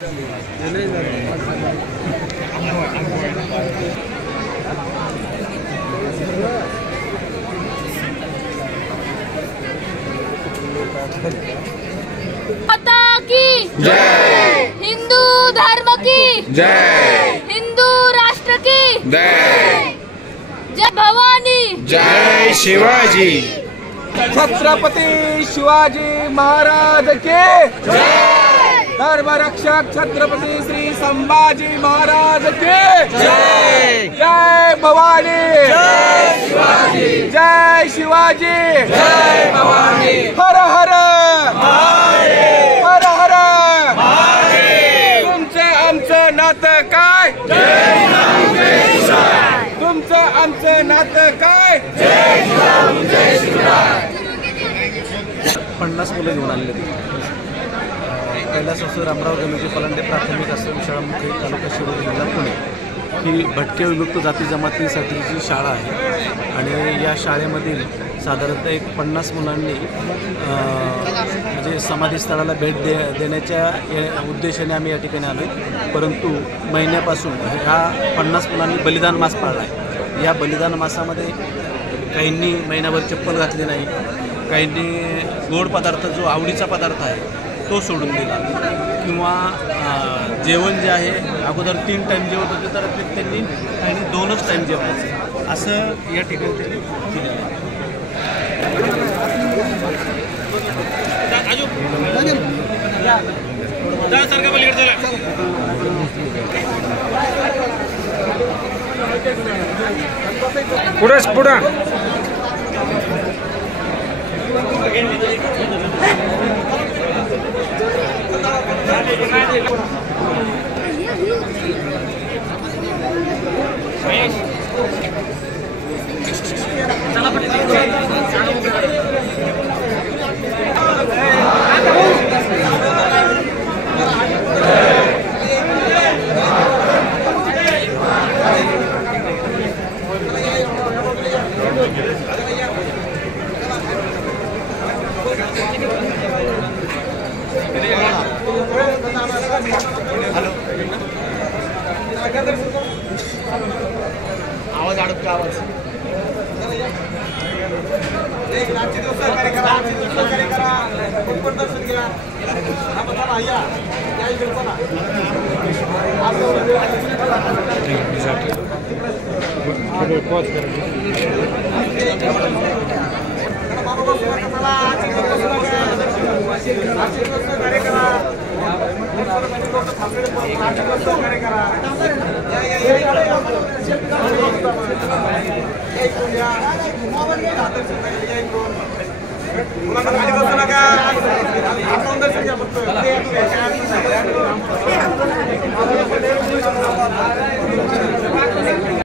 माता की जय, हिंदू धर्म की जय, हिंदू राष्ट्र की जय, जय भवानी, जय शिवाजी। छत्रपती शिवाजी महाराज के जय, धर्म रक्षक छत्रपती श्री संभाजी महाराज के जय, जय भवानी, जय शिवाजी, जय शिवाजी, जय भवानी। हर हर महादेव, हर हर महादेव। तुमचं आमचं नातं काय, तुमचं आमचं नातं काय, 50 मुलं घेऊन आलेली कैलास असो रामराव गणोजी फलांडे प्राथमिक आश्रमशाळा मुख्य तालुका शिरूर जिल्हा पुणे ही भटके विमुक्त जाती जमातीसाठीची शाळा आहे आणि या शाळेमधील साधारणतः एक 50 मुलांनी म्हणजे समाधीस्थळाला भेट देण्याच्या उद्देशाने आम्ही या ठिकाणी आलो, परंतु महिन्यापासून ह्या 50 मुलांनी बलिदान मास पाळला आहे। या बलिदान मासामध्ये काहींनी महिनाभर चप्पल घातली नाही, काहींनी गोड पदार्थ जो आवडीचा पदार्थ आहे तो सोडून दिला किंवा जेवण जे आहे अगोदर 3 टाईम जेवत होते तर त्यांनी काहींनी 2च टाईम जेवायचं असं या ठिकाणी त्यांनी केलेलं आहे। पुढं आवाज अडकतो, आवाज